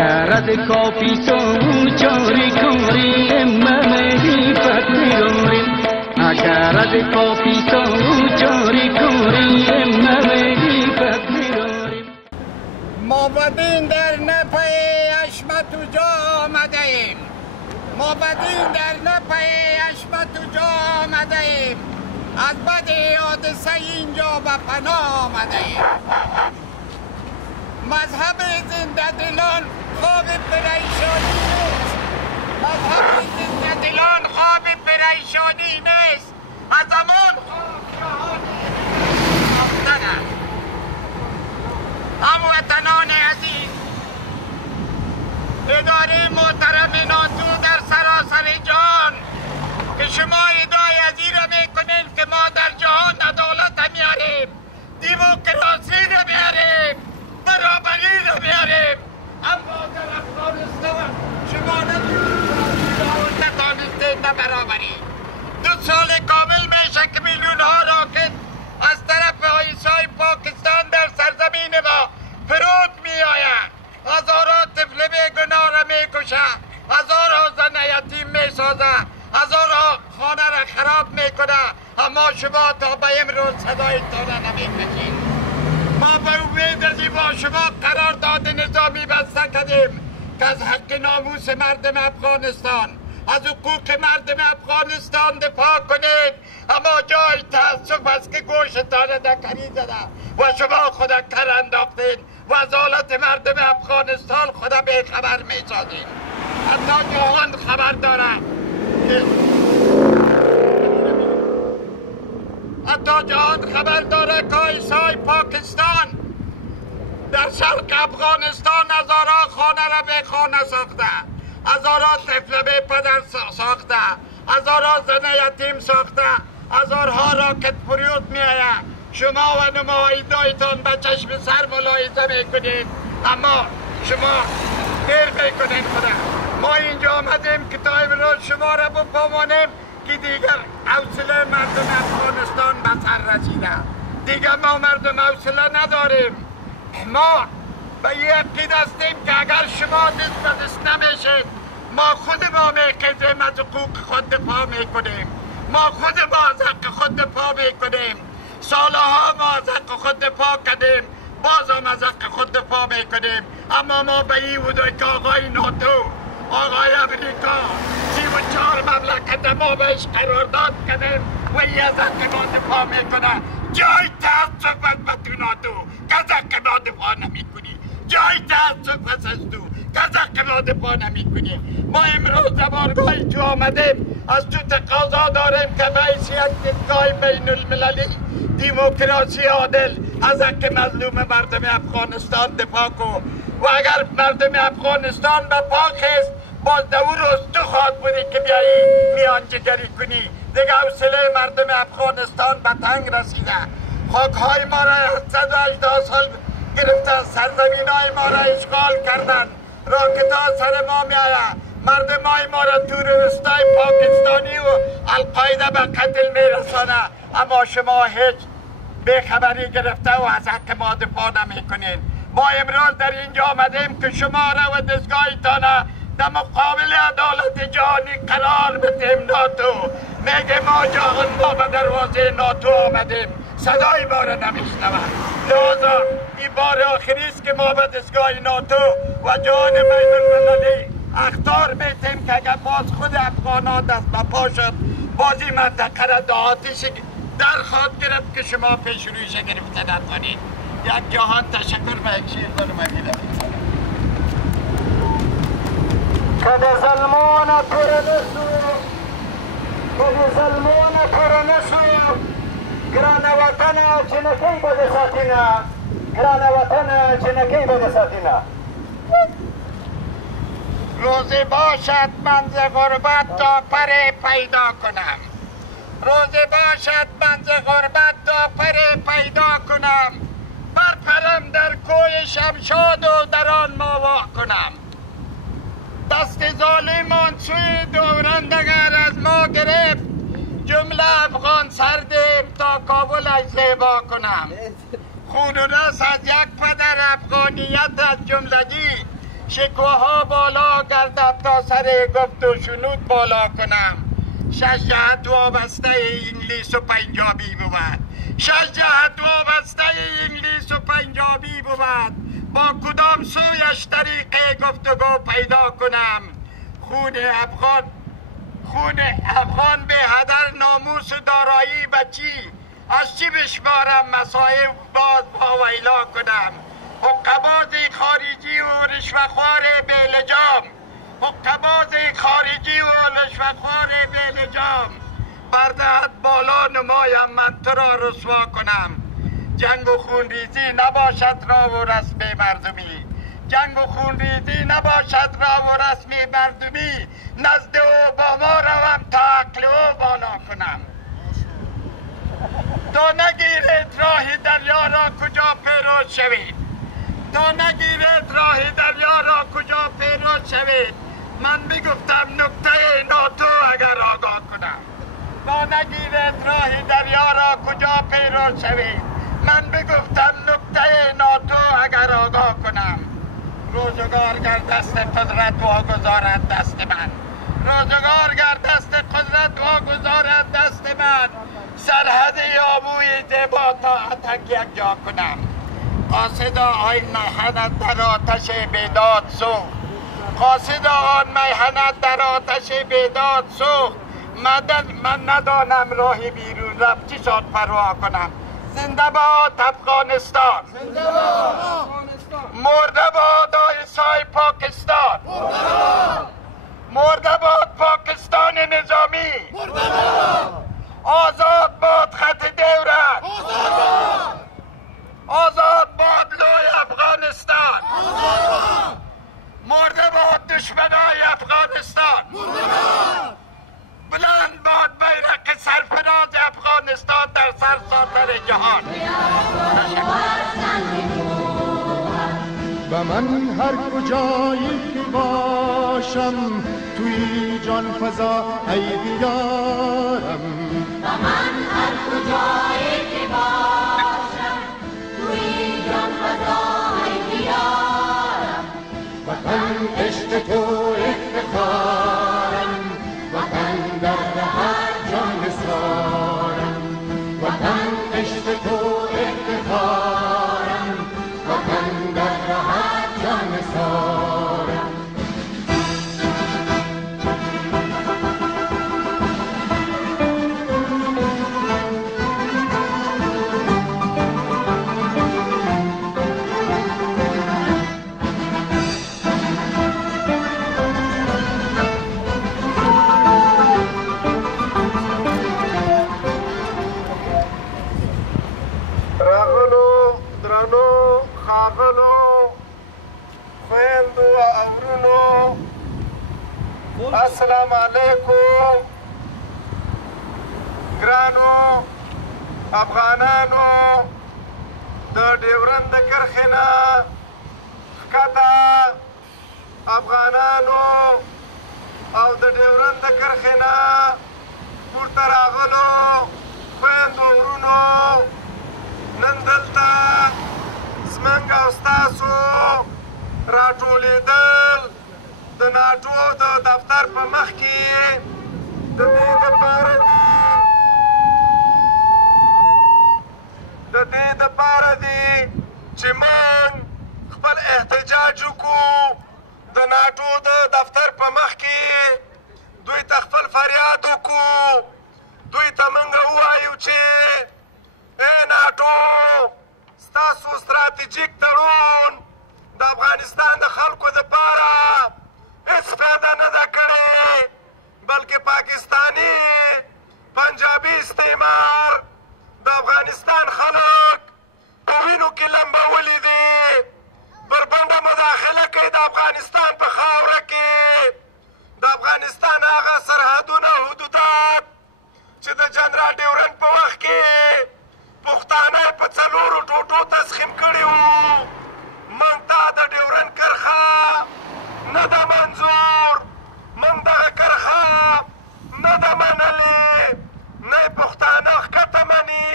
اگر از کافیسو جاری کنیم ممهی فتیاریم اگر از کافیسو جاری کنیم ممهی فتیاریم ما بدین در نپی عشمت و جا آمده ایم ما بدین در نپی عشمت و جا آمده ایم از بد حادثه اینجا به پناه آمده ایم مذهب زنده دلان خواب پریشانی نیست مذهب زنده دلان خواب پریشانی نیست از زمان خواب جهانی آفتن است هموطنان عزیز اداره محترم ناتو در سراسر جهان که شما ادعای از این را میکنین که ما در جهان عدالت میاریم دموکراسی را میاریم برابری را میاریم اما در افغانستان شما نتانستید نه برابری 2 سال کامل میشه که میلیون ها راکت از طرف آیسای پاکستان در سرزمین ما فرود میآید هزاران طفل بیگناه را میکشه هزارها زن یتیم میسازه هزارها خانه را خراب میکنه اما شما تا به امروز صدایتان را نمیکشید ما به امید از با شما قرارداد نظامی بسته کردیم که از حق ناموس مردم افغانستان از حقوق مردم افغانستان دفاع کنید اما جای تاسف است که گوشتان دکری زده و شما خدا کر انداختید و از حالت مردم افغانستان خدا بیخبر میسازید حتی جهان خبر داره حتی جهان خبر داره که آیسای پاکستان در شرق افغانستان هزارها خانه را به خانه ساخته هزارها طفل به پدر ساخته هزارها زن یتیم ساخته هزارها راکت فرود میآید شما و نماینده‌هایتان به چشم سر ملاحظه میکنید اما شما دیر میکنید خدا ما اینجا آمدیم که تا امروز شما را بفهمانیم که دیگر حوصله مردم افغانستان به سر رسیده دیگر ما مردم حوصله نداریم ما به یک عقیده هستیم که اگر شما دست به دست نمیشید ما خود ما میخیزیم از حقوق خود دفاع میکنیم ما خود ما از حق خود دفاع میکنیم سالها ما از حق خود دفاع کردیم باز هم از حق خود دفاع میکنیم اما ما به این بودیم که آقای ناتو آقای امریکا 34 مملکت ما بهش قرارداد کردیم و این از حق ما دفاع میکنه جای تاسف به تو ناتو که از حق ما دفاع نمیکنی جای تاسف از تو که از حق ما دفاع نمیکنی ما امروز در بارگاه تو آمدیم از تو تقاضا داریم که باعث یک دیدگاه بین المللی دموکراسی عادل از حق مظلوم مردم افغانستان دفاع کن و اگر مردم افغانستان به پا خیست باز دو روز تو خواهد بودی که بیایی میان جگری کنی دیگه حوصله مردم افغانستان به تنگ رسیده خاکهای ما را 118 سال گرفتن سرزمین های ما را اشغال کردن راکت ها سر ما میآید مردم های ما را تروریستای پاکستانی و القاعده به قتل میرسانه اما شما هیچ بیخبری گرفته و از حق ما دفاع نمی کنید ما امروز در اینجا آمدیم که شما را و دستگاهتان در مقابل عدالت جهانی قرار بدیم ناتو میگه ما جهان ما به دروازه ناتو آمدیم صدای ما را نمیشنوند لحاظا این بار آخری است که ما به دستگاه ناتو و جهان بین المللی اخطار میتیم که اگر باز خود افغانان دست به پا شد بازی منطقه را در آتش در خواهد گرفت که شما پیش رویش گرفته نکنید یک جهان تشکر به یک شیر فرمایید کد ظلمون پرنسو کد ظلمون پرنسو گران وطن چنکی بده ساتینا گران وطن چنکی بده ساتینا روزی باشد من ز غربت تا پر پیدا کنم روزی باشد من ز غربت تا پر پیدا کنم برپرم در کوی شمشاد و در آن ماوا کنم دست ظالمان سوی دورندگر از ما گرفت جمله افغان سردیم تا کابلش زیبا کنم خون و رس از یک پدر افغانیت از جملگی شکوها بالا گردد تا سر گفت و شنود بالا کنم. 6 جهت وابسته انگلیس و پنجابی بود. 6 جهت وابسته انگلیس و پنجابی بود. با کدام سویش طریق گفتگو پیدا کنم؟ خون افغان به هدر ناموس و دارایی بچی از چی بشمارم مصائب باز با ویلا کنم؟ حقه‌باز خارجی و رشوه‌خوار بی‌لجام، حقه‌باز خارجی و رشوه‌خوار بی‌لجام، بردهت بالا نمایم من تو را رسوا کنم. جنگ و خونریزی نباشد راه و رسم مردمی، جنگ و خونریزی نباشد راه و رسم مردمی. نزد اوباما روم تا عقل او بالا کنم. تا نگیرد راه دریا را کجا پیروز شوید، تا نگیرد راه دریا را کجا پیروز شوید. من میگفتم نکته ناتو اگر آگاه کنم. تا نگیرد راه دریا را کجا پیروز شوید. من بگفتم نکته ناتو اگر آگاه کنم. روزگار گر دست قدرت واگذارد دست من، روزگار گر دست قدرت واگذارد دست من. سرحد یابوی زیبا تا اتک یک جا کنم. قاصدا آن میهنت در آتش بیداد سوخت، قاصدا آن میهنت در آتش بیداد سوخت. من ندانم راه بیرون رفت چی شد پروا کنم. زنده باد افغانستان، زنده باد، مرده باد آیسای پاکستان، مرده باد پاکستان نظامی، آزاد باد خط دولت، آزاد باد لوی افغانستان، مرده باد دشمنای افغانستان، بلند باد بیرق سرفراز افغانستان در سراسر جهان. و من هر کجایی که باشم توی جان فضا ای بیارم. و من هر کجایی که باشم توی جان فضا ای بیارم. وطن عشق تو افتخارم، وطن در هر جان نثارم. وطن عشق تو افتخارم، وطن در هر جان نثارم. خویندو و اورونو السلام علیکم. ګرانو افغانانو، د ډیورند کرښې نه ښکته افغانانو او د ډیورند کرښې نه پورته راغلو خویندو ورونو، نن دلته زموږ او ستاسو راټولېدل د ناټو د دفتر په مخ کې د دې دپاره دي چې موږ خپل احتجاج وکړو. د ناټو د دفتر په مخ کې دوی ته خپل فریاد وکړو. دوی ته موږ ووایو چې ای ناټو، ستاسو ستراتیژیک تړون د افغانستان د خلکو دپاره هېڅ فایده نه ده کړې، بلکې پاکستاني پنجابي استعمار د افغانستان خلک په وینو کې لمبولي دي. بربنډه مداخله کوي د افغانستان په خاوره کې. د افغانستان هغه سرحدونه حدودات چې د جنرال ډیورند په وخت کې پښتانه په 4 ټوټو تسخیم کړي وو. موږ ته د ډیورند کرښه نه ده منظور، موږ دغه کرښه نه ده منلې، نه یې پښتانه ښکته مني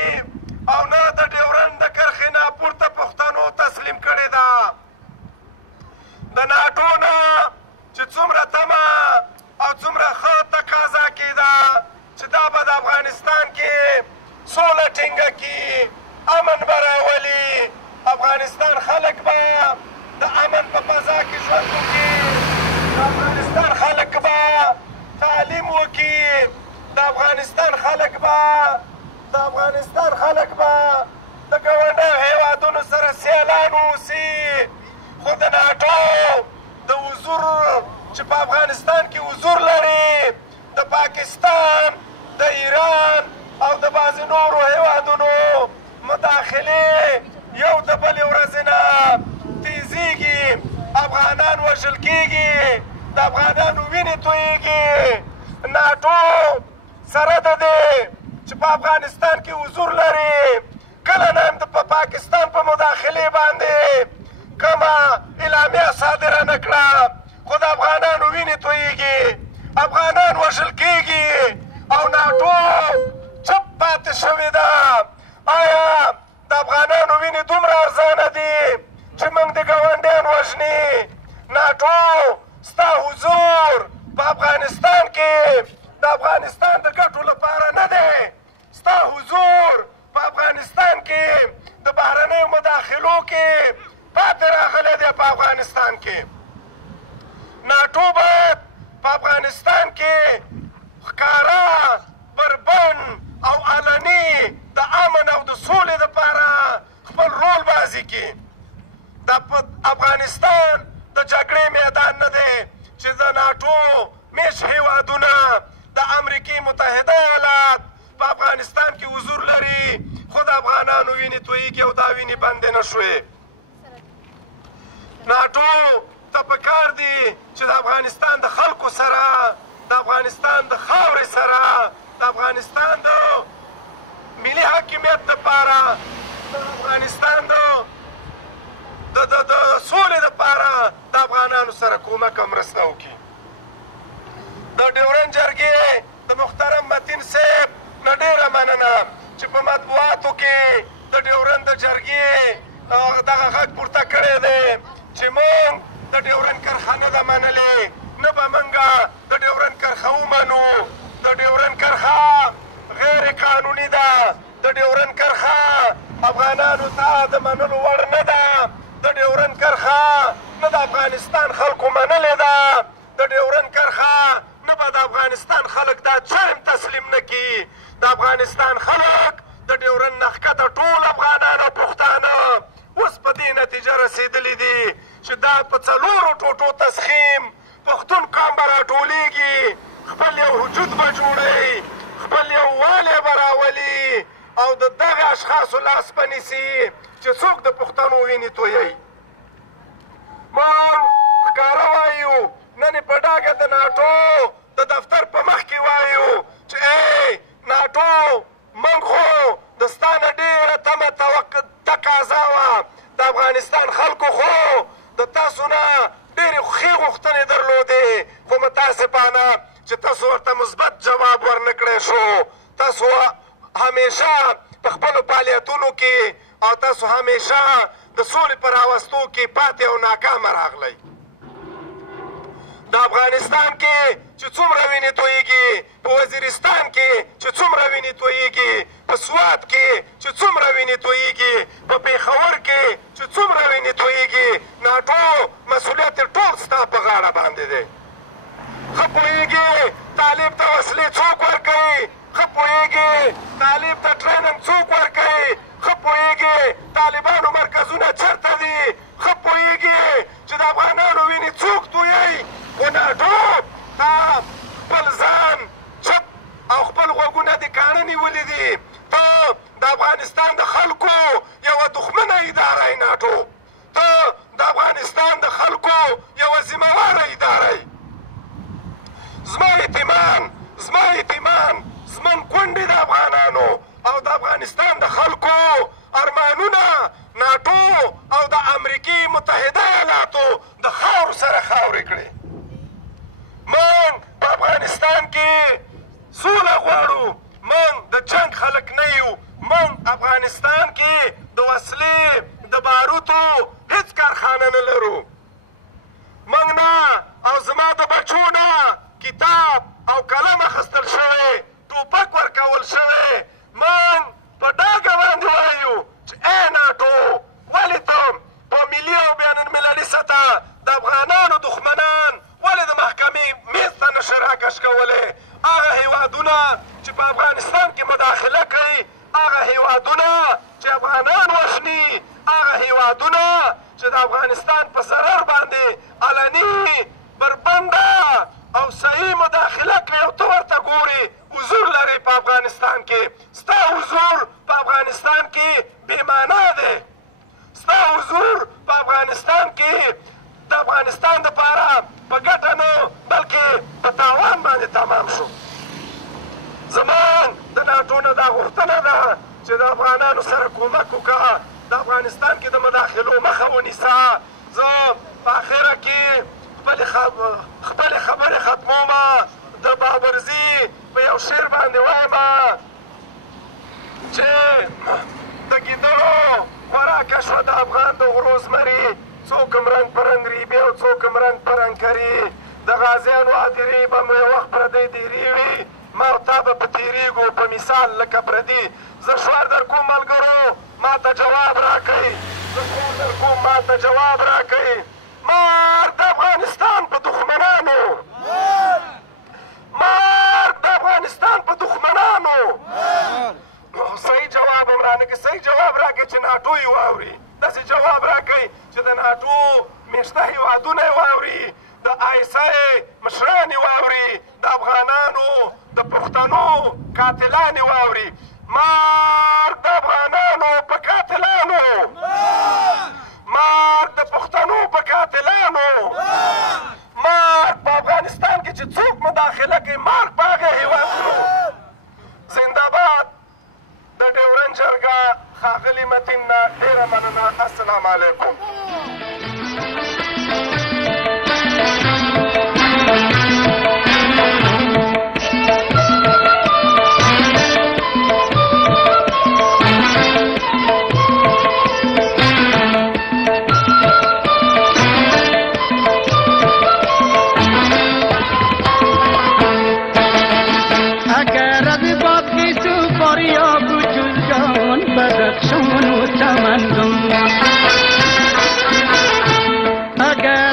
او نه د ډیورند د کرښې نه پورته پښتنو تسلیم کړې ده. د ناټو پاکستان د ایران او د بعضې نورو هېوادونو مداخلې یو د بلې ورځې نه تیزیږي، افغانان وژل کېږي، د افغانانو وینې تویېږي. ناټو سره د دې چې په افغانستان کې حضور لري، کله نه هم په پاکستان په مداخلې باندې کومه اعلامیه صادره نه کړه، خو د افغانانو وینې تویېږي، افغانان وژل کېږي او ناټو چپ پاتې شوې ده. آیا د افغانانو وینې دومره ارزانه دي چې موږ د ګاونډیان وژني؟ ناټو ستا حضور په افغانستان کې د افغانستان د ګټو لپاره نه دی، ستا حضور په افغانستان کې د بهرنیو مداخلو کې پاتې راغلی دی. په افغانستان کې ناټو باید په افغانستان کې ښکاره بربند او علني د امن او د سولې دپاره خپل رول بازي کړي. د افغانستان د جګړې میدان نه دی چې د ناټو میش هېوادونه د امریکې متحده ایالات په افغانستان کې حضور لري، خو د افغانانو وینې تویېږي او دا وینې بندې نه شوې. ناټو ته پکار دي چې د افغانستان د خلکو سره، د افغانستان د خاورې سره، د افغانستان د ملي حاکمیت دپاره، د افغانستان د سولې دپاره د افغانانو سره کومک او مرسته وکړي. د ډیورنډ جرګې د محترم متین صاحب نه ډېره مننه چې په مطبوعاتو کې د ډیورنډ د جرګې دغه غږ پورته کړی دی چې موږ د ډیورنډ کرښه نه ده منلې، نه به موږ د ډیورنډ کرښه ومنو. د ډیورنډ کرښه غیر قانوني ده، د ډیورنډ کرښه افغانانو ته د منلو وړ نه ده، د ډیورنډ کرښه نه د افغانستان خلکو منلې ده، د ډیورنډ کرښه نه به د افغانستان خلک دا چرم تسلیم نه کړي. د افغانستان خلک د ډیورنډ نه ښکته ټول افغانان او پښتانه اوس په دې نتیجه رسېدلي دي چې دا په څلورو ټوټو تسخیم پښتون قام به راټولېږي، خپل یو وجود به جوړوي، خپل یووالی به راولي او د دغه اشخاصو لاس به نیسي چې څوک د پښتنو وینې تویوي. موږ ښکاره وایو، نن یې په ډاګه د ناټو د دفتر په مخ کې وایو چې ای ناټو، موږ خو د ستا نه ډېره تمه تقاضا وه، د افغانستان خلکو خو د تاسو نه ډېرې ښې غوښتنې درلودې، خو متاسفانه چې تاسو ورته مثبت جواب ورنه کړی شو. تاسو همیشه په خپلو فعالیتونو کې او تاسو همیشه د سولې په راوستو کې پاتې او ناکامه راغلی. د افغانستان کې چې څومره وینې تویېږي، په وزیرستان کې چې څومره وینې تویېږي، په سوات کې چې څومره وینې تویېږي، په پېښور کې چې څومره وینې تویېږي، ناټو مسؤلیت یې ټول ستا په غاړه باندې دی. ښه پوهېږي طالب ته وسلې څوک ورکوي، ښه پوهېږي طالب ته ټریننګ څوک ورکوي، ښه پوهېږي طالبانو مرکزونه چېرته دي، ښه پوهېږي چې د افغانانو وینې څوک تویوي. خو ناټو تا خپل ځان چپ او خپل غوږونه دې کاڼه نیولي دي. ته د افغانستان د خلکو یوه دښمنه اداره یې ناټو، ته د افغانستان د خلکو یوه ذمهواره اداره یې. زما یتیمان زموږ کونډې د افغانانو او د افغانستان د خلکو ارمانونه ناټو او د امریکې متحده ایالاتو د خاورو سره خاورې کړې. موږ په افغانستان کې سوله غواړو، موږ د جنګ خلک نه یو، موږ افغانستان کې د وسلې د باروتو هېڅ کارخانه نه لرو. موږ نه او زما د بچو نه کتاب او قلم اخیستل شوی، ټوپک ورکول شوی. موږ په ډاګه باندې وایو چې ای ناټو، ولې ته په ملي او بین المللي سطح د افغانانو دښمنان ولې د محکمې میز ته نشي راکش کولی؟ هغه هېوادونه چې په افغانستان کې مداخله کوي، هغه هېوادونه چې افغانان وژني، هغه هېوادونه چې د افغانستان په ضرر باندې علني بربنده او صحیح مداخله کړي او ته ورته ګورې حضور لري په افغانستان کې ستا حضور په افغانستان کې بېمانا دی ستا حضور په افغانستان کې د افغانستان دپاره په ګټه نه بلکې په تاوان باندې تمام شو زموږ د ناټو نه دا غوښتنه ده چې د افغانانو سره کومک وکړه د افغانستان کې د مداخلو مخه ونیسه زه په اخره کې خپلې خبرې ختمومه د بابرزي په یو شعر باندې وایم چې د ګیدړو خوراکه شوه د افغان د غرو زمري څوک هم رنګ په رنګ ریبي او څوک هم رنګ په رنګ کري د غازیانو هدیرې به مو یو وخت پردۍ ډېرې وي ما او تا به په تېرېږو په مثال لکه پردي زه شوار در کوم ملګرو ما ته جواب راکئ زه شوار در کوم ما ته جواب راکئ مار د افغانستان په دښمنانو مار د افغانستان په دښمنانو صحیح جواب هم رانکړي صحیح جواب راکړي چې ناټو یې واوري داسې جواب راکړئ چې د ناټو میشته هېوادونه یې واوري د آیسای مشران یې واوري د افغانانو د پښتنو قاتلان یې واوري مار د افغانانو په قاتلانو مار د پښتنو په قاتلانو مار په افغانستان کې چې څوک مداخله کوي مار په هغه هېوادونو زنده‌باد د ډیورنډ جرګه ښاغلي متین نه ډېره مننه السلام علیکم اگر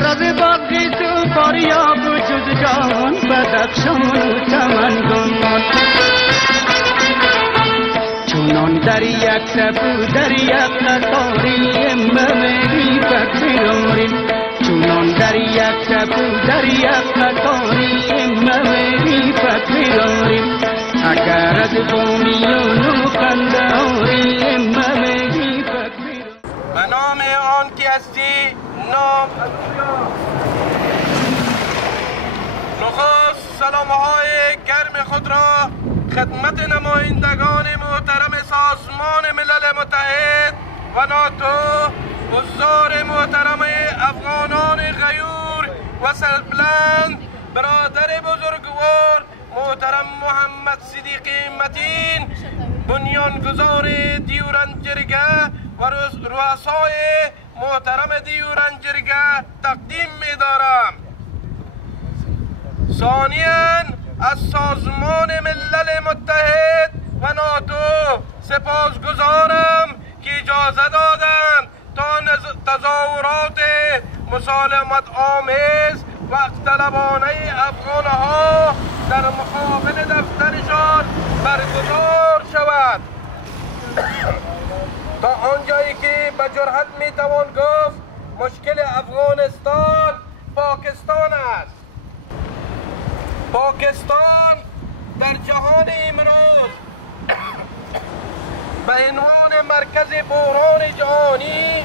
از باقی تو فریاب وجود جان بدخشان و تمنگان چونان در یک سفو در یک قطاری ممری بکراریم چونان در یک سفو در یک قطاری ممری بکراریم اگر از بومیان و قندهاری ممری بکراریم به نام آن که هستی نام نخست سلام‌های گرم خود را خدمت نمایندگان محترم سازمان ملل متحد و ناتو حضار محترم افغانان غیور و سربلند برادر بزرگوار محترم محمد صدیق متین بنیانگذار دیورند جرگه و رؤسای محترم دیورند جرگه تقدیم می‌دارم. ثانیاً از سازمان ملل متحد و ناتو سپاسگزارم که اجازه دادند تا تظاهرات مسالمت آمیز و طلبانه افغانها در مقابل دفترشان برگزار شود. تا آنجایی که به جرأت میتوان گفت مشکل افغانستان پاکستان است. پاکستان در جهان امروز به عنوان مرکز بحران جهانی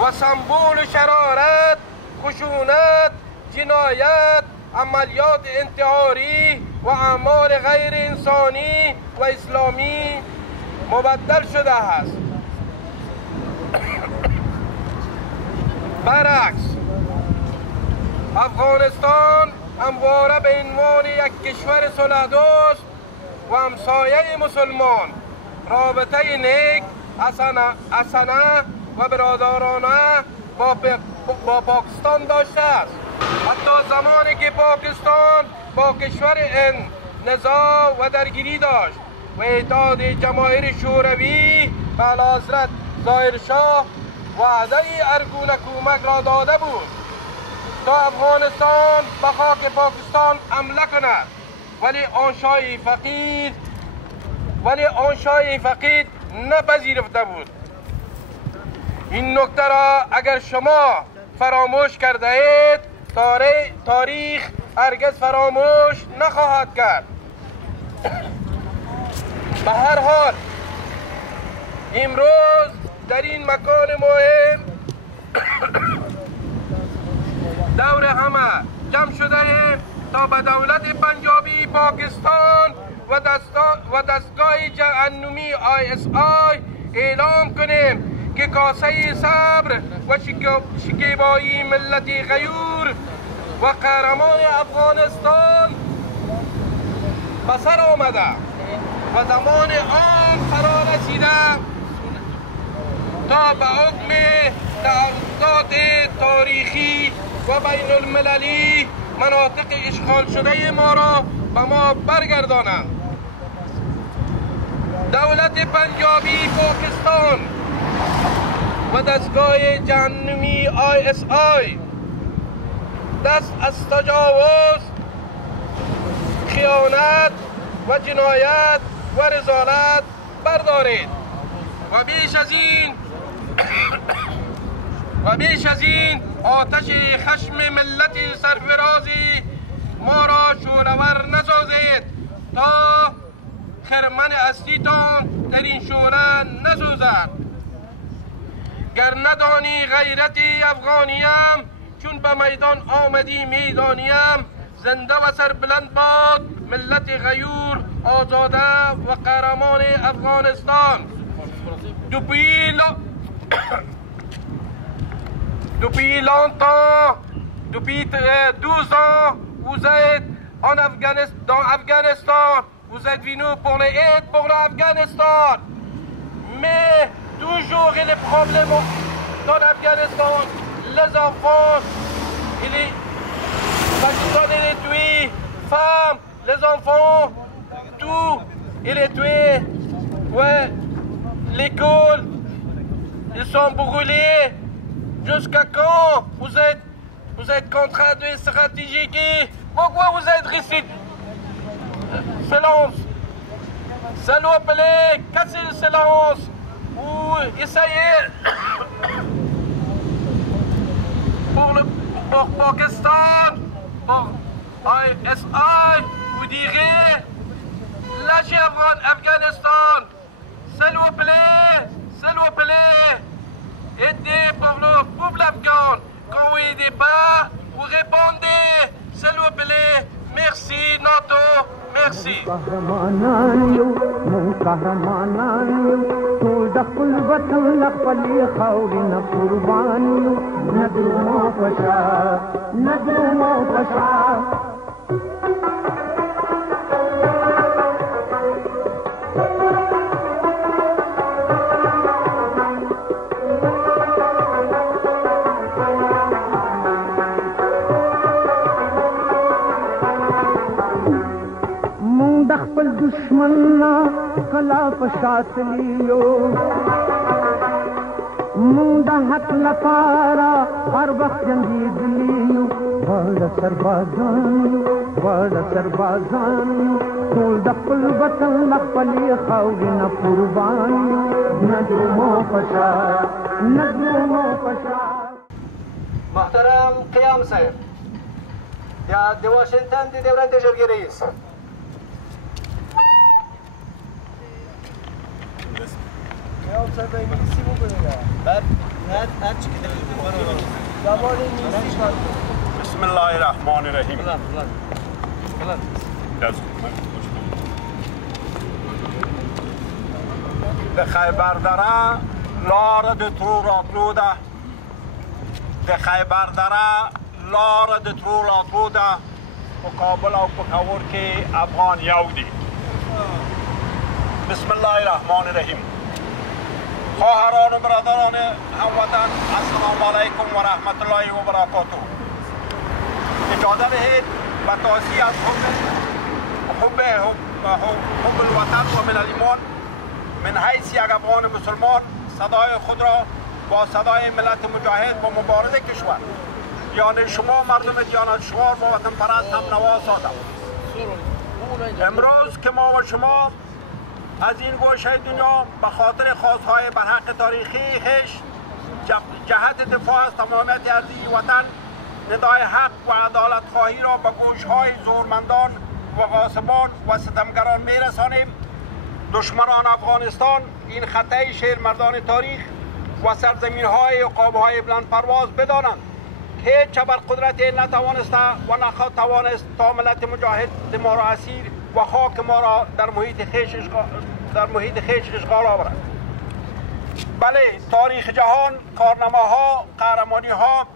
و سمبول شرارت، خشونت، جنایت، عملیات انتحاری و اعمال غیر انسانی و اسلامی مبدل شده است. برعکس افغانستان همواره به عنوان یک کشور صلح‌دوست و همسایه مسلمان رابطه نیک، حسنه و برادرانه با پاکستان داشته است. حتی زمانی که پاکستان با کشور هند نزاع و درگیری داشت و اتحاد جماهیر شوروی به اعلیحضرت ظاهرشاه وعده هرگونه کمک را داده بود تا افغانستان به خاک پاکستان حمله کند، ولی آن شاه فقید نپذیرفته بود. این نکته را اگر شما فراموش کرده اید تاریخ هرگز فراموش نخواهد کرد. به هر حال امروز در این مکان مهم دور همه جمع شده ایم تا به دولت پنجابی پاکستان و دستگاه جهنمی ISI اعلام کنیم که کاسه صبر و شکیبایی ملت غیور و قهرمان افغانستان به سر آمده و زمان آن فرا رسیده تا به حکم تعهدات تاریخی و بین المللی مناطق اشغال شده ما را به ما برگردانند. دولت پنجابی پاکستان و دستگاه جهنمی ISI دست از تجاوز، خیانت و جنایت و رذالت بردارید و بیش از این آتش خشم ملت سرفرازی ما را شعله‌ور نسازید تا خرمن اصلیتان در این شعله نسوزد. گر ندانی غیرت افغانیم چون به میدان آمدی میدانیم. زنده و سربلند باد ملت غیور آزاده و قهرمان افغانستان. Depuis longtemps, depuis 12 ans, vous êtes dans Afghanistan. Vous êtes venus pour les aides pour l'Afghanistan. Mais toujours il y a des problèmes dans l'Afghanistan. Les enfants, les Pakistan, il est tué. Femmes, les enfants, tout, il est tué. Ouais, l'école, ils sont brûlés. Jusqu'à quand vous êtes contraint de stratégique? Pourquoi vous êtes ici? Silence. S'il vous plaît, cassez le silence. Ou essayez pour Pakistan, pour ISI, vous direz lâchez Afghanistan. S'il vous plaît. Aidez pour le peuple afghan. Quand vous aidez pas, vous répondez. S'il vous plaît. Merci, NATO. Merci. دشمننا کلا پشاتلیو مونږ د حق لپاره هر وخت جنګېدلیو واړه سربازان ټول د خپل وطن له خپلې خاورې نه قربان یو نظرمو پشا محترم قیام صاحب یا د واشنگتن د دولت جرګې رئیس بسم الله الرحمن الرحیم. د خیبر دره لار د ترو راتلو ده. په کابل او په کابل کې افغان یو دي. بسم الله الرحمن الرحیم. خواهران و برادران هموطن السلام علیکم و رحمت الله و برکاته. اجازه دهید به توصیه از حب الوطن و من الایمان من حیث یک افغان مسلمان صدای خود را با صدای ملت مجاهد و مبارز کشور یعنی شما مردم دیانتشوار و وطن پرست هم نوا سازم. امروز که ما و شما از این گوشه دنیا به خاطر خواستهای برحق تاریخی خویش جهت دفاع از تمامیت ارضی وطن ندای حق و عدالت خواهی را به گوشهای زورمندان و غاصبان و ستمگران میرسانیم. دشمنان افغانستان این خطه شیرمردان تاریخ و سرزمین های و قاب های بلند پرواز بدانند که هیچ بر قدرت نتوانسته و نخواهد توانست تا ملت مجاهد ما را اسیر و خاک ما را در محیط خیش اشغال آورد. بله، تاریخ جهان کارنامه‌ها، قهرمانی‌ها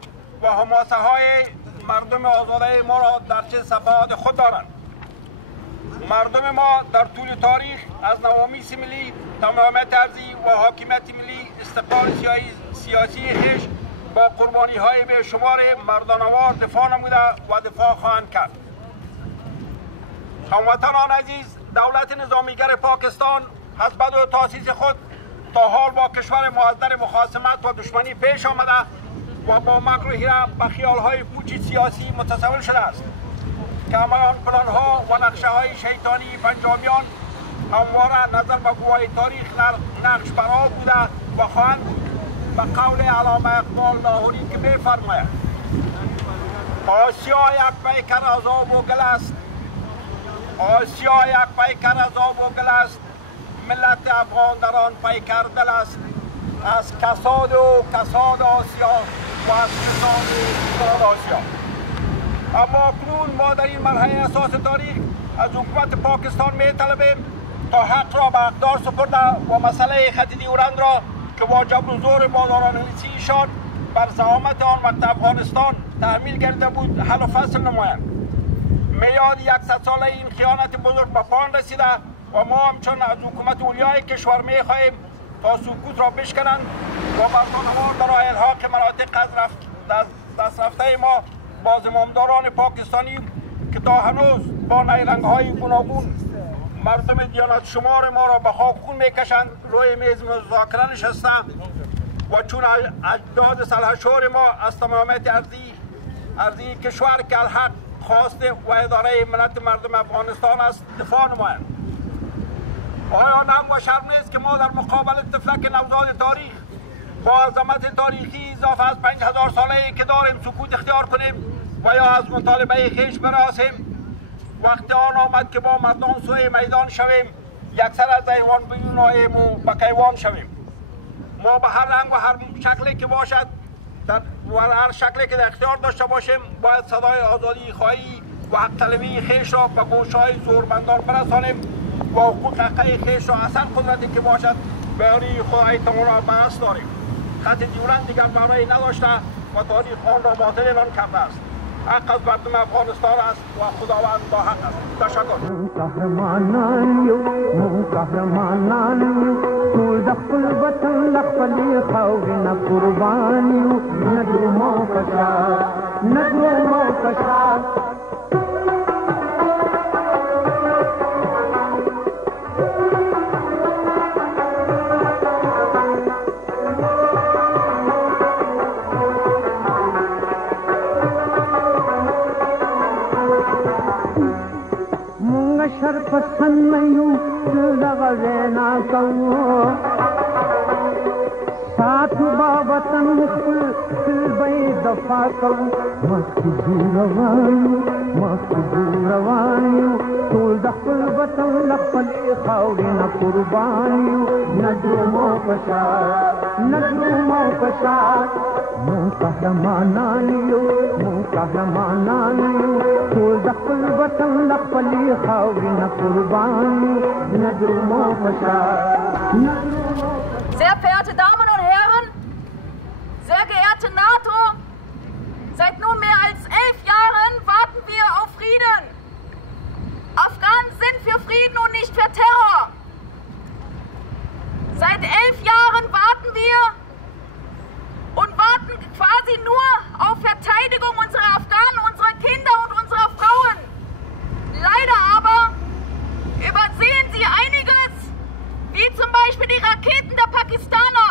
و حماسه‌های مردم آزاده ما را در چه صفحات خود دارند. مردم ما در طول تاریخ از نوامیس ملی، تمامیت ارضی و حاکمیت ملی، استقلال سیاسی خیش با قربانی‌های بی‌شمار مردانوار دفاع نموده و دفاع خواهند کرد. هموطنان عزیز، دولت نظامیگر پاکستان از بدو تاسیس خود تا حال با کشور ما از در مخاصمت و دشمنی پیش آمده و با مکر و حیله به خیال‌های پوچ سیاسی متصول شده است که همان پلان‌ها و نقشه‌های شیطانی پنجابیان همواره نظر به گواهی تاریخ نقش برآ بوده و خواهند به قول علامه اقبال لاهوری که می‌فرماید آسیا یک پیکر از آب و گل است، آسیا یک پیکر از آب و گل است، ملت افغان در آن پیکر دل است. از کساد آسیا و از کساد آسیا. اما اکنون ما در این مرحله اساس تاریخ از حکومت پاکستان می طلبیم تا حق را به اقدار سپرده و مسئله خط دیورند را که با جبر و زور بازارانویسی ایشان بر زعامت آن وقت افغانستان تحمیل گرفته بود حل و فصل نمایند. میاد 100 ساله این خیانت بزرگ به پایان رسیده و ما همچون از حکومت اولیای کشور می خواهیم تا سکوت را بشکنند و مردانوار در الحاق مناطق از دست رفته ما با زمامداران پاکستانی که تا هنوز با نیرنگ‌های گوناگون مردم دیانت شمار ما را به خاک خون میکشند روی میز مذاکره نشستند و چون اجداد سلحشور ما از تمامیت ارضی کشور که الحق خواسته و اداره ملت مردم افغانستان است دفاع نمایند. آیا ننگ و شرم نیست که ما در مقابل طفلک نوزاد تاریخ با عظمت تاریخی اضافه از 5000 ساله‌ای که داریم سکوت اختیار کنیم و یا از مطالبه خیش براسیم؟ وقت آن آمد که با مردم سوی میدان شویم، یکسر از ایوان بیرون آییم و به کیوان شویم. ما به هر رنگ و هر شکلی که باشد و هر شکلی که در اختیار داشته باشیم باید صدای آزادی خواهی و حق طلبی خیش را به گوشهای زورمندان برسانیم و حقوق حقیقی خیش را اثر قدرتی که باشد به آنی خواهی تمام را بحث داریم. خط دیورند دیگر معنی نداشته و تاریخ آن را باطل اعلان کرده است. حق از مردم افغانستان است و خداوند با حق است. تشکر. ټول د خپل وطن له خپلې خاورې نه قربان یو، نه درومو په شا، نه درومو په شا. مونږ شرپسند نه یو چې دغه ځای نه کوو، ساتو به وطن خپل تل به یې دفاع کوو. مخکې ځو روان یو، ټول د خپل وطن له خپلې خاورې نه قربان یو، نه درومو په شا، نه درومو په شا. مونږ قهرمانان یو، ټول د خپل وطن له خپلې خاورې نه قربان یو، نه درومو په شا. Sehr verehrte Damen und Herren, sehr geehrte NATO, seit nun mehr als 11 Jahren warten wir auf Frieden. Afghanen sind für Frieden und nicht für Terror. Seit 11 Jahren warten wir und warten quasi nur auf Verteidigung unserer Afghanen, unserer Kinder und unserer Frauen. Leider aber übersehen sie einiges, wie zum Beispiel die Raketen der Pakistaner.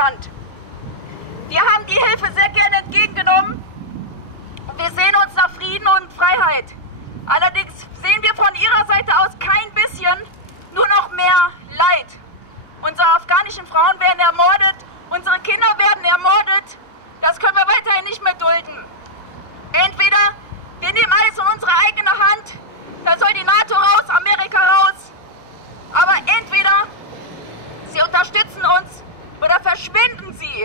Afghanistan-Stand. Wir haben die Hilfe sehr gerne entgegengenommen. Wir sehen uns nach Frieden und Freiheit. Allerdings sehen wir von Ihrer Seite aus kein bisschen, nur noch mehr Leid. Unsere afghanischen Frauen werden ermordet, unsere Kinder werden ermordet. Das können wir weiterhin nicht mehr dulden. Entweder wir nehmen alles in unsere eigene Hand, dann soll die NATO raus, Amerika raus. Aber entweder Sie unterstützen uns oder verschwinden Sie.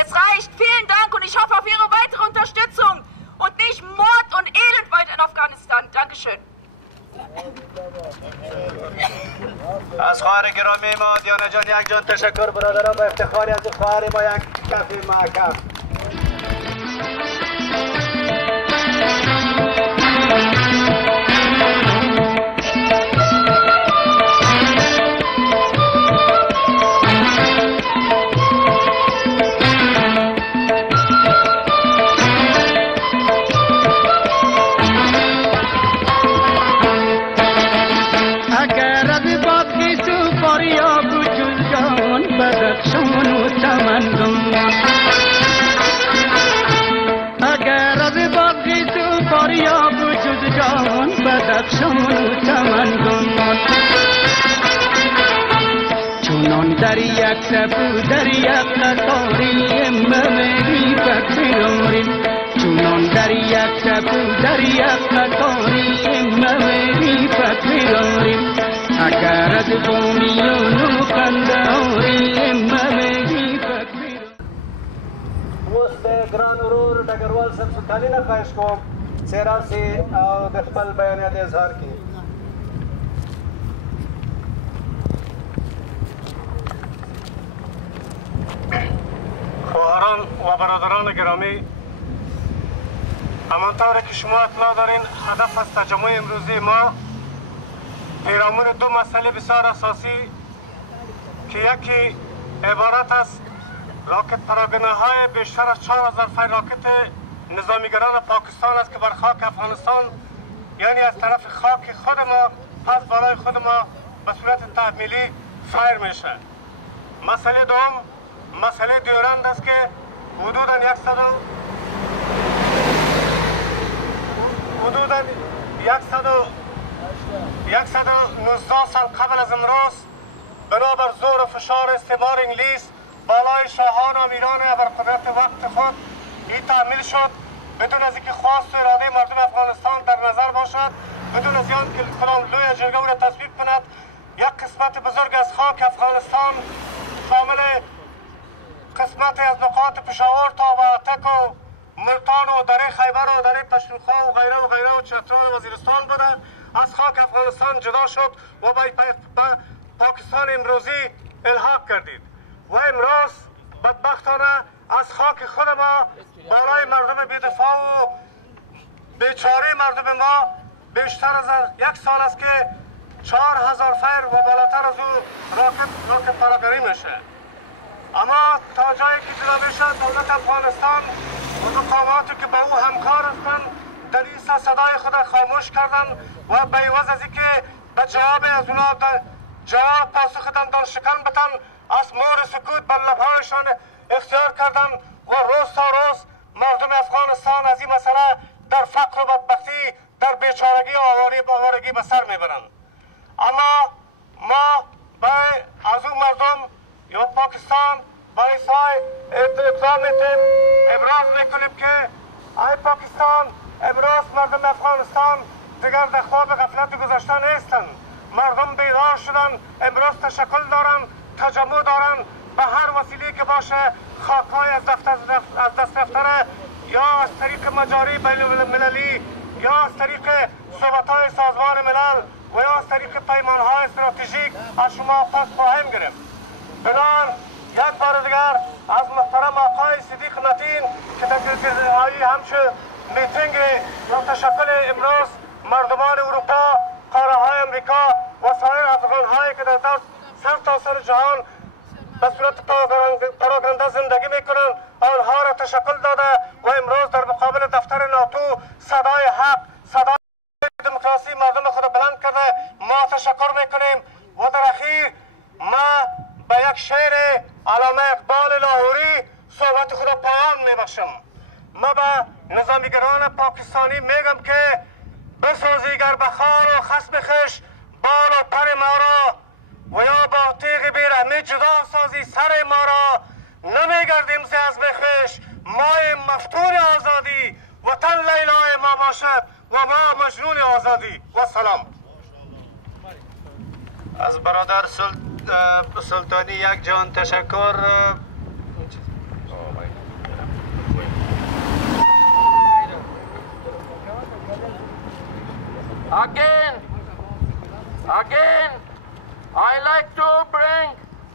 Es reicht. Vielen Dank und ich hoffe auf Ihre weitere Unterstützung und nicht Mord und Elend weiter in Afghanistan. Dankeschön. از خواهر گرامی ما دیانه جان یک جان تشکر برادران با افتخاری از خواهر ما یک کف محکم. چونان در یک سبو در یک قطاری ممهی پکراریم چونان در یک سبو در یک قطاری ممهی پکراریم اگر از بومیان و قندهاری ممهی پکراریم وست ګران ورور ډګروال صاحب سلطاني نه خواهش کوم سیراسي او د خپل بیانیه د اظهار کړي. خواهران و برادران گرامی، همانطور که شما اطلاع دارین هدف از تجمع امروزی ما پیرامون دو مسئله بسیار اساسی که یکی عبارت از راکت پراگنه‌های بیشتر از 4000 فیل راکت نظامیگران پاکستان است که بر خاک افغانستان یعنی از طرف خاک خود ما پس بالای خود ما به صورت تحمیلی فایر میشه. مسئله دوم مسئله دیورند است که حدوداً 119 سال قبل از امروز بنابر زور و فشار استعمار انگلیس بالای شاهان و امیران ابرقدرت وقت خود این تحمیل شد بدون از اینکه خواست و اراده مردم افغانستان در نظر باشد، بدون از اینکه کدام لوی جرگه او را تصویب کند. یک قسمت بزرگ از خاک افغانستان شامل قسمتی از نقاط پشاور تا واتک و ملتان و دره خیبر و دره پشتونخوا و غیره و غیره و چترال وزیرستان بوده از خاک افغانستان جدا شد و به پاکستان امروزی الحاق کردید و امروز بدبختانه از خاک خود ما بالای مردم بی‌دفاع و بیچاره مردم ما بیشتر از یک سال است که 4000 فیر و بالاتر از او راکت پراگنی میشه. اما تا جایی که جدا میشه دولت افغانستان و مقاماتی که با او همکار هستند در این صدای خود خاموش کردن و به عوض از اینکه به جواب از اونا جواب پاسخ دندان شکن بتن از مور سکوت بر لبهایشان اختیار کردن و روز تا روز مردم افغانستان از این مسئله در فقر و بدبختی در بیچارگی و آوارگی به سر میبرند. اما ما از اون مردم یا پاکستان با ایسای اقدام میتیم ابراز میکنیم که ای پاکستان امروز مردم افغانستان دیگر در خواب غفلت گذشته نیستند. مردم بیدار شدن، امروز تشکل دارن، تجمع دارن، به هر وسیله که باشه خاک‌های از دست رفتن یا از طریق مجاری بین المللی یا از طریق صحبت‌های سازمان ملل و یا از طریق پیمان‌های استراتژیک از شما پس خواهیم گرفت. بنابراین یک بار دیگر از محترم آقای صدیق متین که تشکیل همچه میتینگ یا تشکل امروز مردمان اروپا، قاره امریکا و سایر افغان‌هایی که در سرتاسر جهان به صورت پراگنده زندگی میکنند آنها را تشکل داده و امروز در مقابل دفتر ناتو صدای حق، صدای دموکراسی مردم خود بلند کرده. ما تشکر میکنیم و در اخیر ما به یک شعر علامه اقبال آن میبخشم. ما به نظامیگران پاکستانی میگم که بسازیگر بخار و خصم خش بال و پر ما را و یا با تیغ بیرحمی جدا سازی سر ما را. نمیگردیم ز از بخش مای مفتون آزادی، وطن لیلای ما باشد و ما مجنون آزادی. و سلام. از برادر سلطانی یک جان تشکر. Again, I like to bring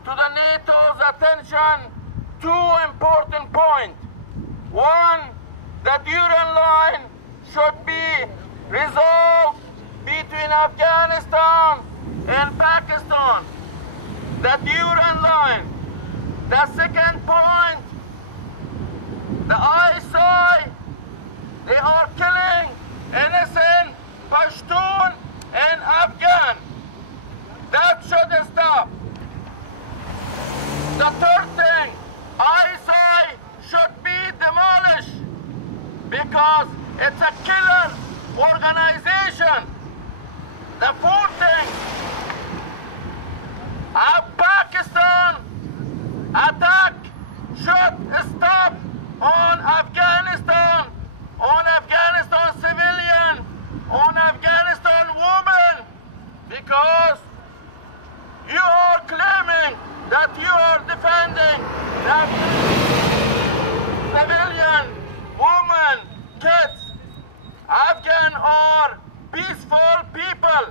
to the NATO's attention two important points. One, the Duran line should be resolved between Afghanistan and Pakistan. The Duran line. The second point, the ISI, they are killing innocent Pashtun and Afghan. That should stop. The third thing, ISI should be demolished because it's a killer organization. The fourth thing, Pakistan attack should stop on Afghanistan civilian, on Afghanistan women, because you are claiming that you are defending the civilian, women, kids. Afghan are peaceful people.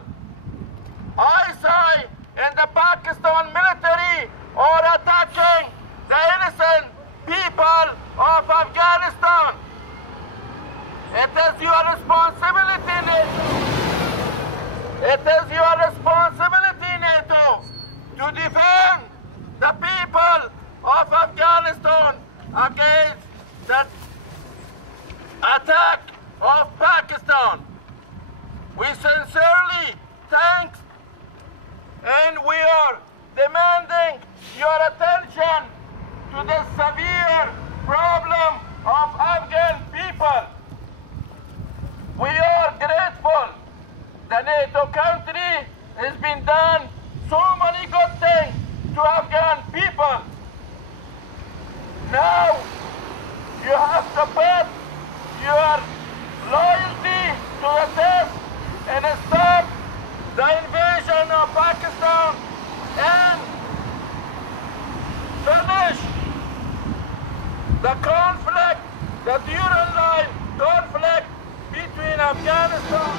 ISI and the Pakistan military are attacking the innocent people of Afghanistan. It is your responsibility, NATO. It is your responsibility, NATO, to defend the people of Afghanistan against that attack of Pakistan. We sincerely thank and we are demanding your attention to this severe problem of Afghan people. We are grateful. The NATO country has been done so many good things to Afghan people. Now you have to put your loyalty to the test and stop the invasion of Pakistan and finish the conflict, the Duran line conflict between Afghanistan.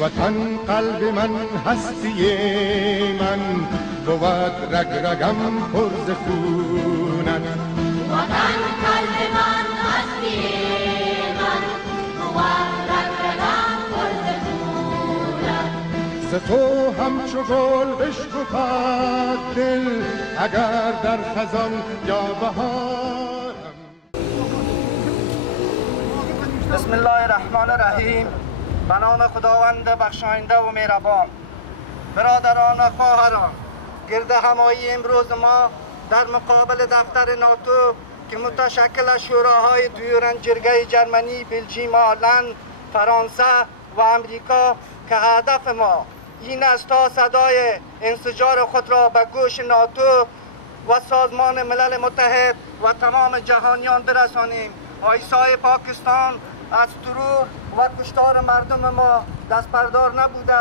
وطن قلب من هستی من بود رگ رگم پر ز خونت. وطن قلب من هستی من بود رگ رگم پر ز خونت. ز تو همچو گل بشکفد دل اگر در خزان یا بهارم. بسم الله الرحمن الرحیم. به نام خداوند بخشاینده و مهربان. برادران و خواهران، گرد همایی امروز ما در مقابل دفتر ناتو که متشکل از شوراهای دیورن، جرگه جرمنی، بلژیم، هلند، فرانسه و امریکا که هدف ما این است تا صدای انسجار خود را به گوش ناتو و سازمان ملل متحد و تمام جهانیان برسانیم. آیسای پاکستان از ترور و کشتار مردم ما دست بردار نبوده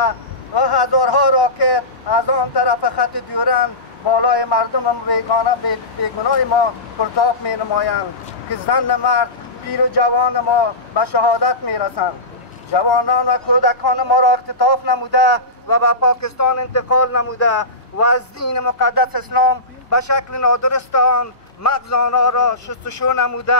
و هزارها راکت از آن طرف خط دیورن بالای مردم بیگناه ما پرتاب می نمایند که زن مرد، پیر و جوان ما به شهادت می رسند. جوانان و کودکان ما را اختطاف نموده و به پاکستان انتقال نموده و از دین مقدس اسلام به شکل نادرست آن مغز آنها را شستشو نموده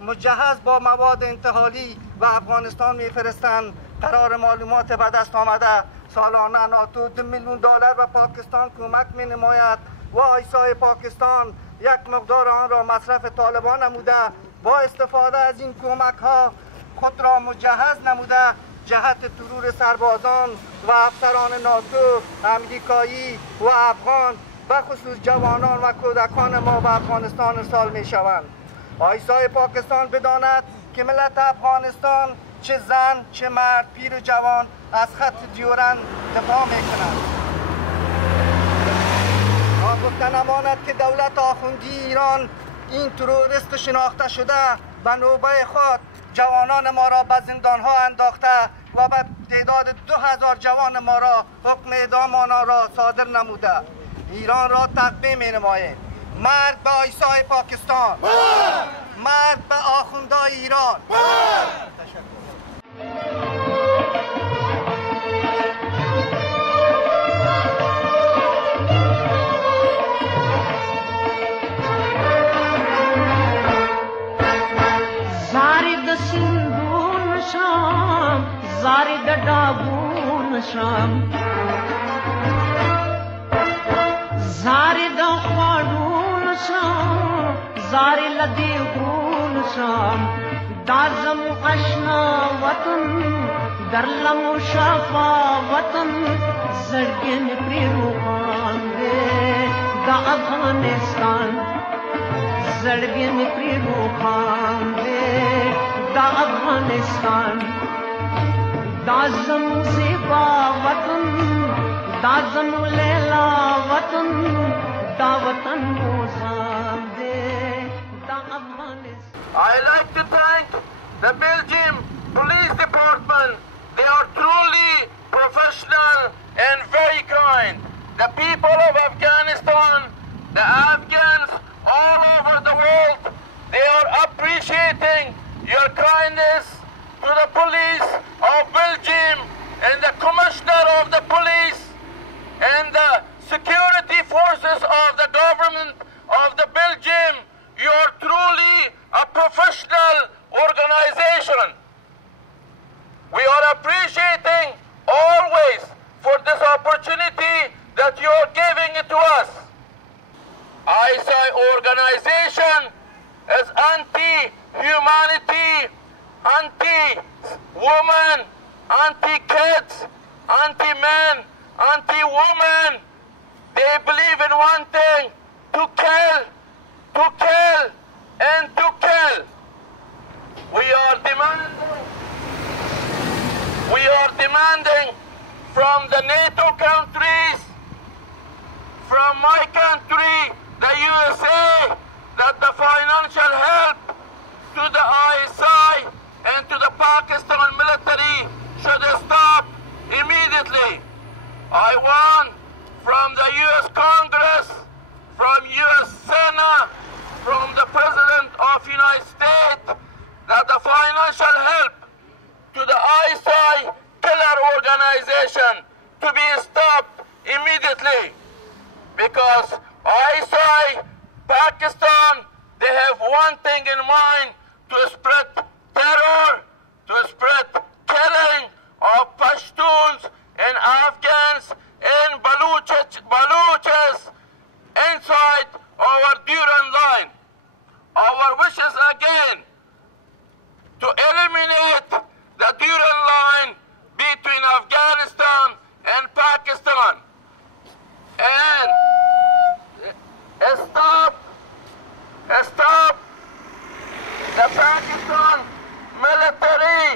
مجهز با مواد انتحالی و افغانستان میفرستند. قرار معلومات به دست آمده سالانه ناتو 2 میلیون دلار به پاکستان کمک می نماید و آیسای پاکستان یک مقدار آن را مصرف طالبان نموده با استفاده از این کمک ها خود را مجهز نموده جهت ترور سربازان و افسران ناتو امریکایی و افغان به خصوص جوانان و کودکان ما به افغانستان ارسال می شوند. آیسای پاکستان بداند که ملت افغانستان چه زن چه مرد پیر و جوان از خط دیورند دفاع می کنند. گفته نماند که دولت آخوندی ایران این تروریست شناخته شده به نوبه خود جوانان ما را به زندان ها انداخته و به تعداد 2000 جوان ما را حکم اعدام آنها را صادر نموده. ایران را تقویه می نماییم. مرگ به آیسای پاکستان، مرگ به آخوندای ایران. زاری د ډاګون شم زاری د خوړون شم زاری لدی غرون شم دازم آشنا وطن درلم شفا وطن زړګن پری روان دې د افغانستان زړګن پری روان دې د افغانستان دازم زیبا وطن دازم لیلا وطن دا وطن موزان دے دا افغانستان. I like to thank the Belgium Police Department. They are truly professional and very kind. The people of Afghanistan, the Afghans all over the world, they are appreciating your kindness to the police of Belgium and the commissioner of the police and the security forces of the government of the Belgium. You are truly a professional organization. We are appreciating always for this opportunity that you are giving it to us. ISI organization is anti-humanity, anti-woman, anti-kids, anti-men, anti-woman. They believe in one thing, to kill, and to kill. We are demanding from the NATO countries, from my country, the USA, that the financial help to the ISI and to the Pakistan military should stop immediately. I want from the US Congress, from US Senate, from the President of the United States, that the financial help to the ISI killer organization to be stopped immediately. Because ISI, Pakistan, they have one thing in mind, to spread terror, to spread killing of Pashtuns and Afghans and Baluches inside our Durand line. Our wish is again to eliminate the Durand line between Afghanistan and Pakistan and stop the Pakistan military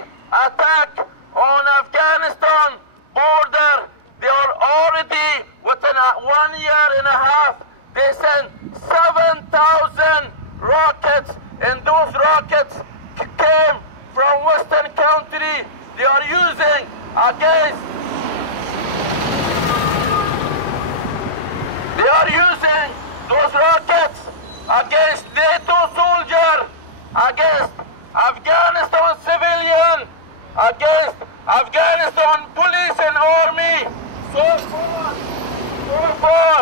attack on Afghanistan border. They are already within 1 year and a half. They sent 7,000 rockets, and those rockets came from Western country. They are using those rockets against NATO soldier, against Afghanistan civilian, against Afghanistan police and army. So far,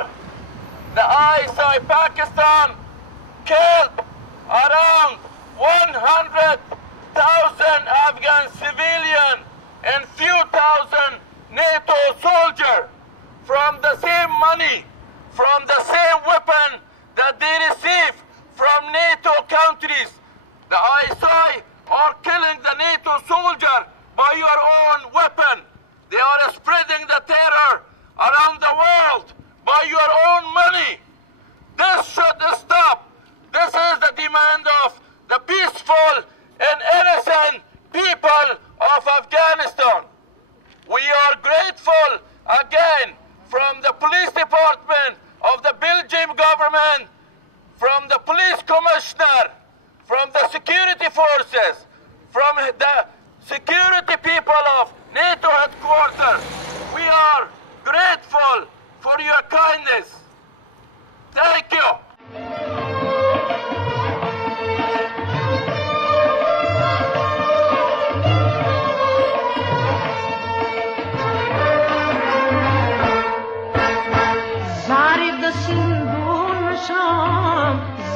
the ISI Pakistan killed around 100,000 Afghan civilian and few thousand NATO soldier from the same money, from the same weapon that they receive from NATO countries. The ISI are killing the NATO soldier by your own weapon. They are spreading the terror around the world by your own money. This should stop. This is the demand of the peaceful and innocent people of Afghanistan. We are grateful again from the police department of the Belgian government, from the police commissioner, from the security forces, from the security people of NATO headquarters. We are grateful for your kindness. Thank you.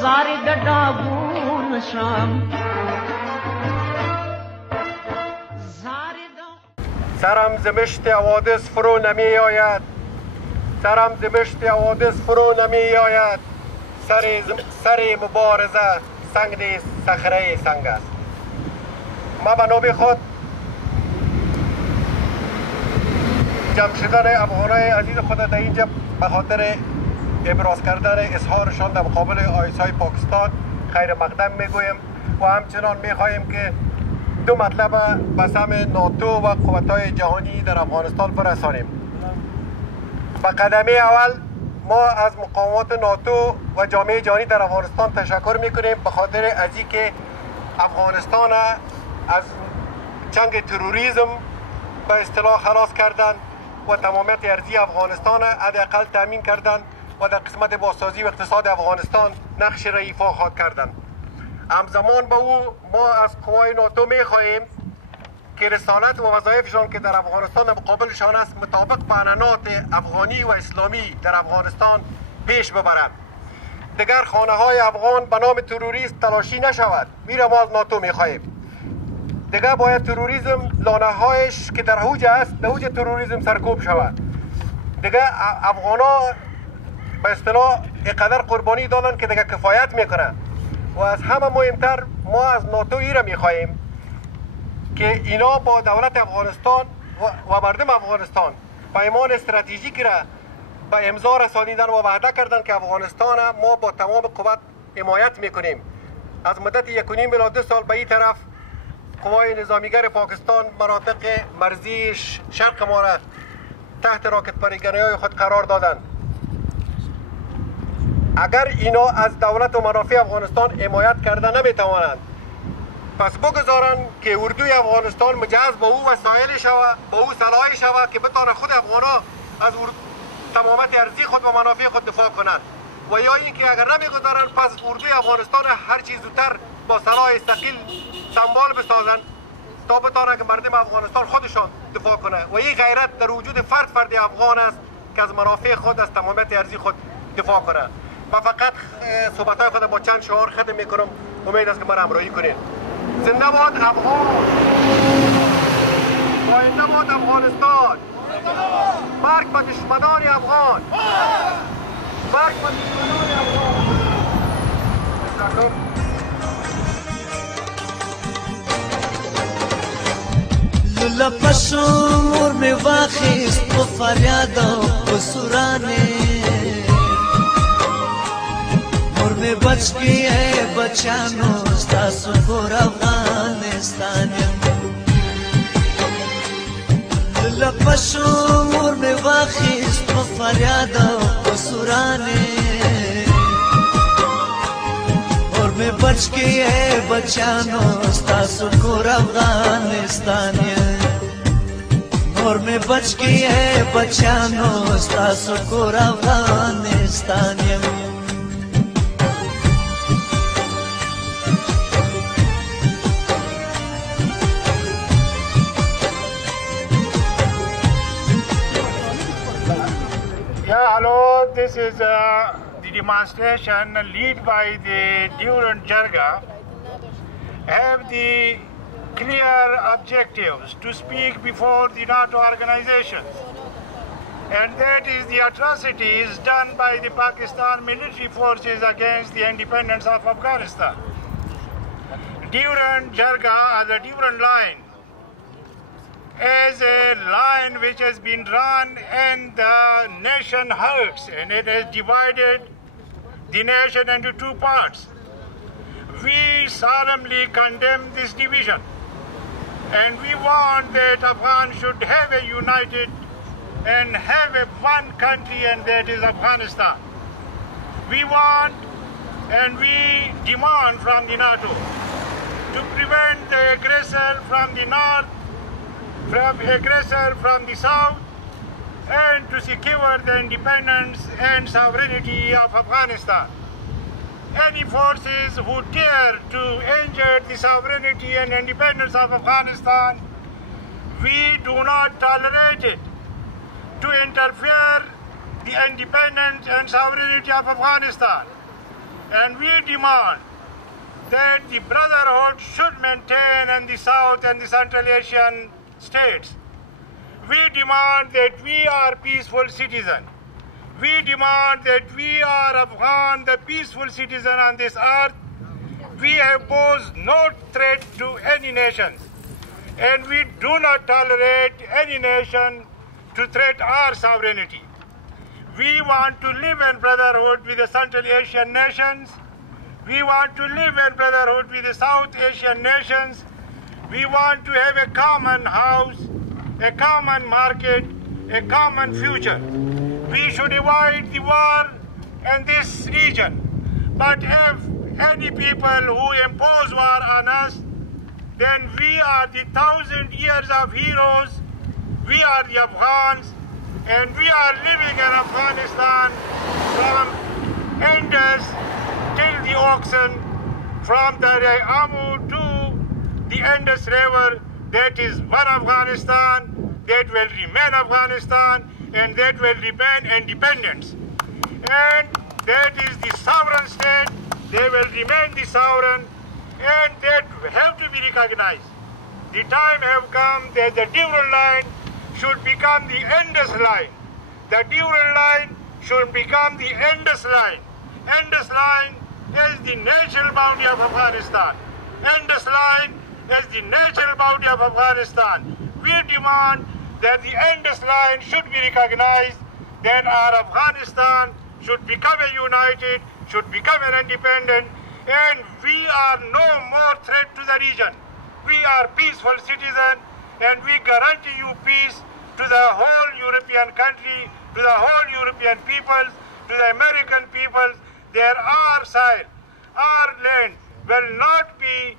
زاری دابون شام سرم زمشت حوادث فرو نمی آید، سرم زمشت حوادث فرو نمی آید، سر مبارزه سنگ نیست، صخره سنگ است. ما بنابه خود جمع شدن افغانای عزیز خود در اینجا به خاطر ابراز کردن اظهارشان در مقابل آیسای پاکستان خیر مقدم میگویم و همچنان میخواهیم که دو مطلب به سهم ناتو و قوت‌های جهانی در افغانستان برسانیم. به قدمی اول ما از مقامات ناتو و جامعه جهانی در افغانستان تشکر میکنیم به خاطر از اینکه افغانستان از جنگ تروریسم به اصطلاح خلاص کردن و تمامیت ارضی افغانستان حداقل تامین کردن و در قسمت بازسازی و اقتصاد افغانستان نقش را ایفا خواهد کردند. همزمان با او ما از قوای ناتو میخواهیم که رسالت و وظایفشان که در افغانستان مقابلشان است مطابق با عنعنات افغانی و اسلامی در افغانستان پیش ببرند. دیگر خانه های افغان به نام تروریست تلاشی نشود. میره ما از ناتو میخواهیم. دیگر باید تروریسم لانه هایش که در اوج است در اوج تروریسم سرکوب شود. دیگر افغانا به اصطلاح اینقدر قربانی دادن که دیگر کفایت میکنه. و از همه مهمتر ما از ناتو ایره میخواهیم که اینا با دولت افغانستان و مردم افغانستان پیمان استراتژیکی را به امضا رسانیدن و وعده کردن که افغانستان ما با تمام قوت حمایت میکنیم. از مدت 1.5 الی 2 سال به این طرف قوای نظامیگر پاکستان مناطق مرزی شرق ما را تحت راکت پریگنی‌های خود قرار دادند. اگر اینا از دولت و منافع افغانستان حمایت کرده نمیتوانند پس بگذارن که اردوی افغانستان مجهز با او وسایل شود با او سلاحی شود که بتانه خود افغانا از تمامیت ارضی خود و منافع خود دفاع کنند و یا اینکه اگر نمیگذارن پس اردوی افغانستان هر چیز زودتر با سلاح ثقیل سنبال بسازن تا بتانه که مردم افغانستان خودشان دفاع کنه و این غیرت در وجود فرد افغان است که از منافع خود از تمامیت ارضی خود دفاع کنه. من فقط صحبت‌های خود با چند شعار ختم میکنم. امید است که من همراهی کنید. زنده باد افغان، زنده باد افغانستان، مرگ به دشمنان افغان، مرگ به دشمنان افغان. لولا پشمور می واخیست و فریاد و سورانه में बच गए बचानो स्तासु कोर अफगानिस्तान लपशो मोर में वाखिस्त फरियाद ओ सुराने और में बच गए बचानो स्तासु कोर अफगानिस्तान और में बच गए बचानो स्तासु कोर Afghanistan Hello, this is the demonstration led by the Durand Jarga. I have the clear objectives to speak before the NATO organizations, and that is the atrocities done by the Pakistan military forces against the independence of Afghanistan. Durand Jargah, the Durand Line, is a line which has been drawn and the nation hurts, and it has divided the nation into two parts. We solemnly condemn this division, and we want that Afghans should have a united and have a one country, and that is Afghanistan. We want and we demand from the NATO to prevent the aggressor from the north, from aggressor from the south, and to secure the independence and sovereignty of Afghanistan. Any forces who dare to injure the sovereignty and independence of Afghanistan, we do not tolerate it. To interfere the independence and sovereignty of Afghanistan. And we demand that the brotherhood should maintain in the South and the Central Asian states. We demand that we are peaceful citizens. We demand that we are Afghan, the peaceful citizen on this earth. We have posed no threat to any nation, and we do not tolerate any nation to threat our sovereignty. We want to live in brotherhood with the Central Asian nations. We want to live in brotherhood with the South Asian nations. We want to have a common house, a common market, a common future. We should avoid the war in this region. But if any people who impose war on us, then we are the 1,000 years of heroes. We are the Afghans, and we are living in Afghanistan from Indus till the Oxen, from the Ammu to the Indus River. That is one Afghanistan, that will remain Afghanistan, and that will remain independence. And that is the sovereign state, they will remain the sovereign, and that have to be recognized. The time have come that the Durand Line should become the Indus Line. The Durand Line should become the Indus Line. Indus Line is the natural boundary of Afghanistan. Indus Line is the natural boundary of Afghanistan. We demand that the Indus Line should be recognized, that our Afghanistan should become a united, should become an independent, and we are no more threat to the region. We are peaceful citizens, and we guarantee you peace to the whole European country, to the whole European peoples, to the American peoples. There our soil, our land will not be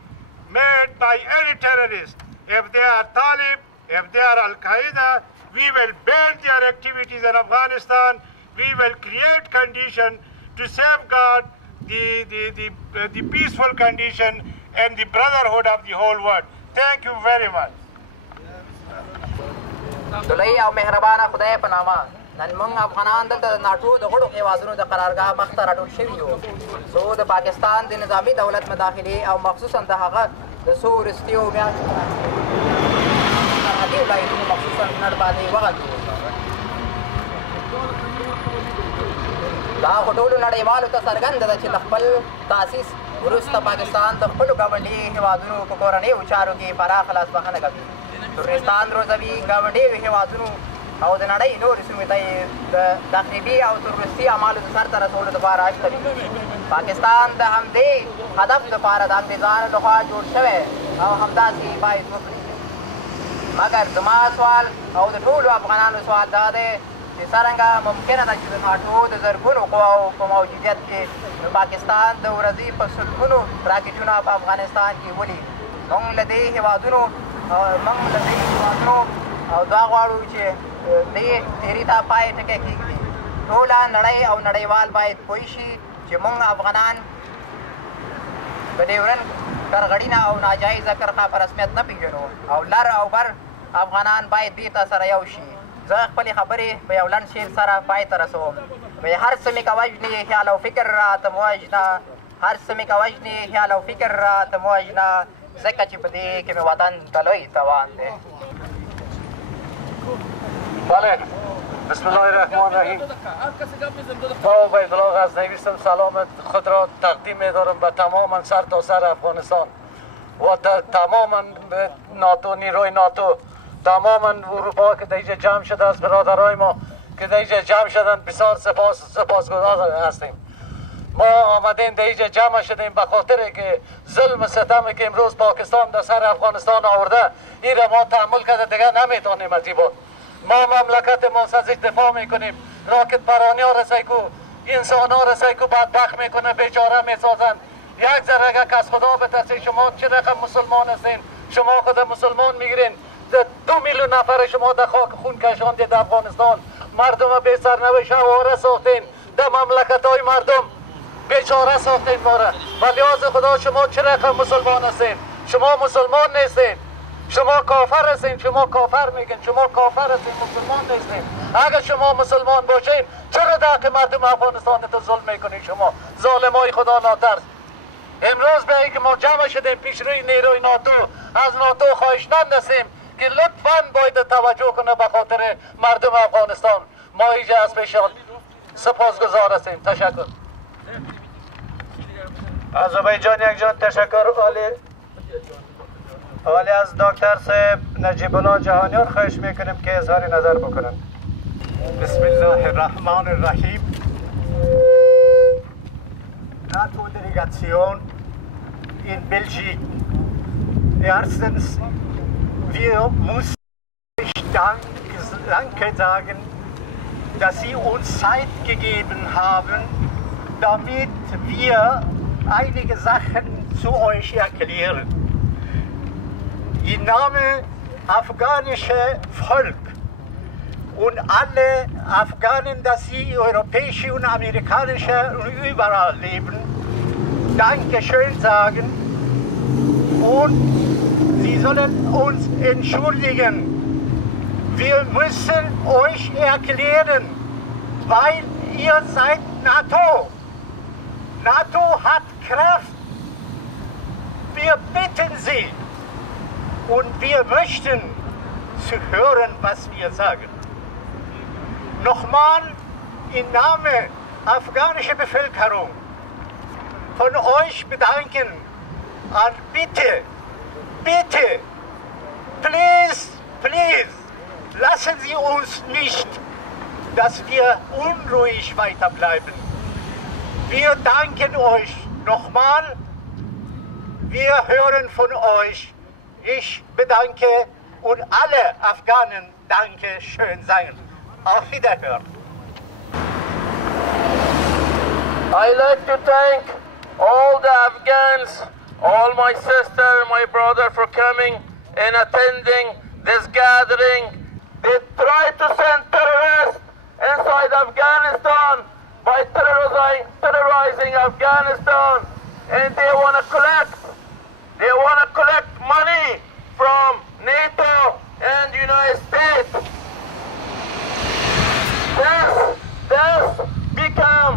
made by any terrorist. If they are Talib, if they are Al-Qaeda, we will ban their activities in Afghanistan. We will create conditions to safeguard the peaceful condition and the brotherhood of the whole world. Thank you very much. دلای او مهربانه خدای په نامه نن موږ افغانان دلته د ناټو د غړو هیوادونو د قرارګاه مخ ته راټول شوي یو څو د پاکستان د نظامي دولت مداخلې او مخصوصا د هغه د څو وروستیو میاشتو سرحدي ولایتونو مخصوصا کونړ باندې وغږېدو. دا خو ټولو نړیوالو ته څرګنده ده چې له خپل تاسیس وروسته پاکستان د خپلو ګاونډي هیوادونو په کورنیو چارو کې پراخه لاسوهنه کوي. ترورستان روزوي ګاونډیو هیوادونو او د نړۍ نورې سیمې ته یې د تخریبي او تروریستي اعمالو د سرته رسولو دپاره اچوي. پاکستان د همدې هدف دپاره د انګریزانو لخوا جوړ شوی او همداسې باید وکړي. مګر زما سوال او د ټولو افغانانو سوال دا دی چې څرنګه ممکنه ده چې د ناټو د زرګونو قواو په موجودیت کې د پاکستان د ورځې په سلګونو راکټونه په افغانستان کې ولي. موږ له دې هېوادونو او دا غواړو چې دې تیري ته پای ټکی کېږدي. ټوله نړۍ او نړیوال باید پوه شي چې موږ افغانان د ډیورنډ ترغړینه او ناجایزه کرښه په رسمیت نه پېژنو او لر او بر افغانان باید دې ته سره یو شي. زه خپلې خبرې په یو لنډ شعر سره پای ته رسوم. هر څه مې که وژنې خیال او فکر راته مه وژنه، هر څه مې که وژنې خیال او فکر راته مه وژنه، ځکه چې په دې کې مې وطن ته لوی تاوان دی. بله، بسم الله الرحمن الرحیم. با عبیدالله غزنوی سلام خود را تقدیم می‌دارم به تمام سر تا سر افغانستان و تمام ناتو، نیروی ناتو، تمام اروپا که دیجا جمع شده است، برادرای ما که دیجا جمع شدن، بسیار سپاسگزار هستیم. ما آمدیم دیجا جمع شدیم به خاطر که ظلم و ستمی که امروز پاکستان در سر افغانستان آورده، این را ما تحمل کرده دیگه نمیتونیم. از این بود ما مملکت ما از دفاع میکنیم. راکت پرانی ها رسای کو انسان ها رسای کو بدبخت میکنه، بیچاره میسازن. یک ذره اگر از خدا بترسید، شما چه رقم مسلمان هستین؟ شما خود مسلمان میگیرین. 2 میلیون نفر شما در خاک خون کشاندید در افغانستان. مردم بی سرنوشت آواره ساختین، در مملکت های مردم بیچاره ساختین ما را. و لحاظ خدا شما چه رقم مسلمان هستین؟ شما مسلمان نیستین، شما کافر هستین. شما کافر میگن، شما کافر هستین، مسلمان نیستین. اگر شما مسلمان باشین چرا در حق مردم افغانستان تو ظلم میکنین؟ شما ظالمای خدا ناترس. امروز به که ما جمع شدیم پیش روی نیروی ناتو، از ناتو خواهشمند هستیم که لطفاً باید توجه کنه به خاطر مردم افغانستان. ما اینجا از پیشان سپاسگزار هستیم. تشکر. آذربایجان یک جان تشکر. حالی از دکتر صاحب نجیب الله جهانیان خواهش میکنیم که اظهار نظر بکنن. بسم الله الرحمن الرحیم. NATO-Delegation in Belgien. Erstens, wir müssen Danke sagen, dass Sie uns Zeit gegeben haben, damit wir einige Sachen zu euch erklären. Im Namen afghanischen Volk und alle Afghanen, dass sie europäische und amerikanische und überall leben, Dankeschön sagen, und sie sollen uns entschuldigen. Wir müssen euch erklären, weil ihr seid NATO. NATO hat Kraft. Wir bitten Sie und wir möchten zu hören, was wir sagen. Nochmal im Namen afghanischer Bevölkerung von euch bedanken und bitte, bitte, please, please, lassen Sie uns nicht, dass wir unruhig weiterbleiben. Wir danken euch nochmal, wir hören von euch. Ich bedanke und alle Afghanen danke schön sagen. Auf Wiederhören. I'd like to thank all the Afghans, all my sister, my brother for coming and attending this gathering. They try to send terrorists inside Afghanistan by terrorizing Afghanistan, and they want to collect money from NATO and United States. This become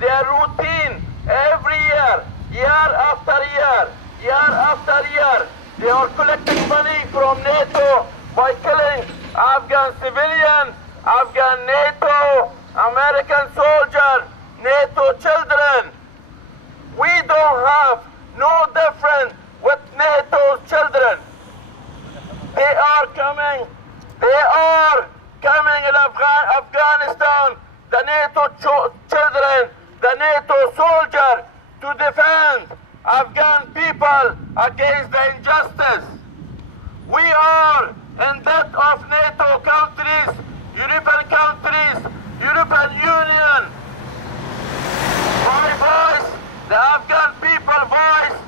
their routine every year, year after year, year after year. They are collecting money from NATO by killing Afghan civilians, Afghan NATO, American soldiers, NATO children. We don't have no difference with NATO's children. They are coming in Afghanistan, the NATO children, the NATO soldiers, to defend Afghan people against the injustice. We are in debt of NATO countries, European countries, European Union. My voice, the Afghan people's voice,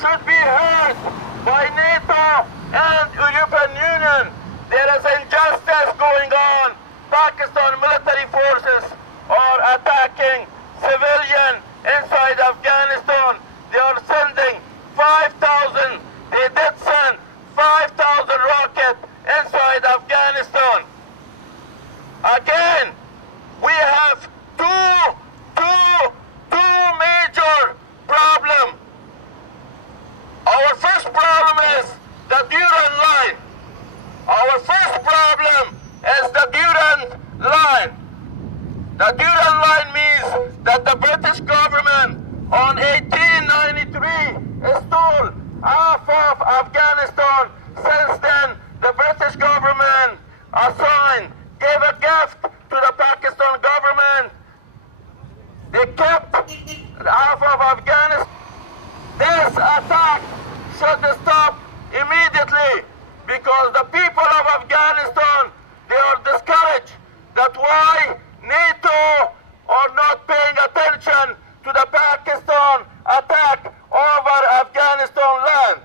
should be heard by NATO and European Union. There is injustice going on. Pakistan military forces are attacking civilians inside Afghanistan. They are sending 5,000, they did send 5,000 rockets inside Afghanistan. Again, we have two major problems. Our first problem Duran Line means that the British government on 1893 stole half of Afghanistan. Since then, the British government gave a gift to the Pakistan government. They kept half of Afghanistan. This attack should stop immediately because the people of Afghanistan, they are discouraged. That's why NATO are not paying attention to the Pakistan attack over Afghanistan land.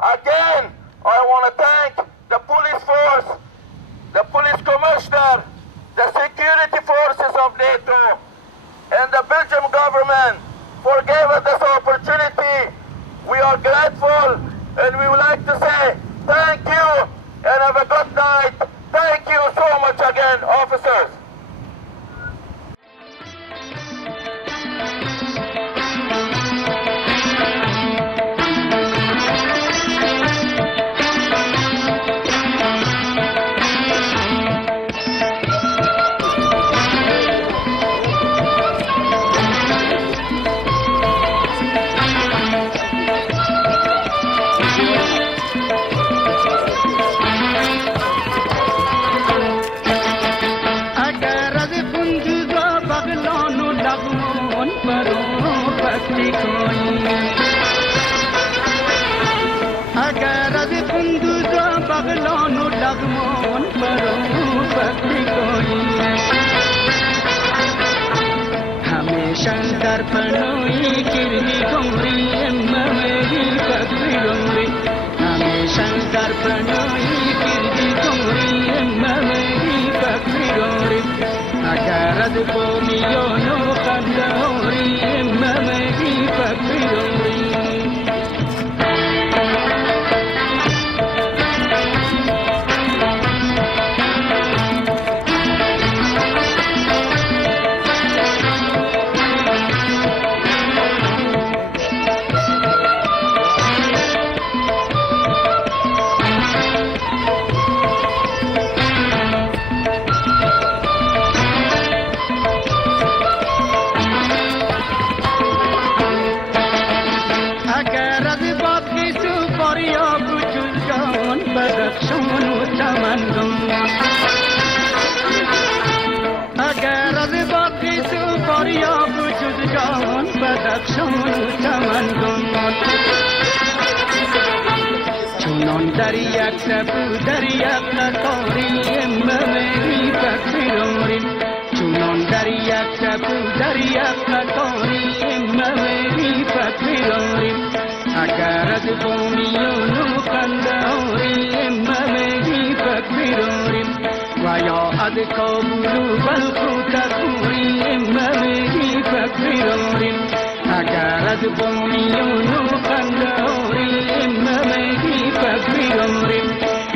Again, I want to thank the police force, the police commissioner, the security forces of NATO, and the Belgian government for giving this opportunity. We are grateful, and we would like to say thank you and have a good night. Thank you so much again, officers. अगर बंदूजा बगलानो लगमोन परो पकड़ी कोई हमेशा दर्पणोई किरनी गोरी मेरी पकड़ी गोरी हमेशा दर्पणोई किरनी गोरी मेरी पकड़ी गोरी अगर बोलियो नो कंदोरी मेरी पकड़ी गोरी Chunon dariyak sabu dariyak na kori emma meri pakhirorin Chunon dariyak sabu dariyak na kori emma meri pakhirorin Agarad bomiyo no kandori emma meri pakhirorin Waya ad kabulu balku takuri emma meri pakhirorin Agarad bomiyo no kandori emma meri pakhirorin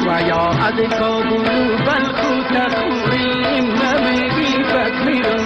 Waya ad kabulu balku takuri emma meri pakhirorin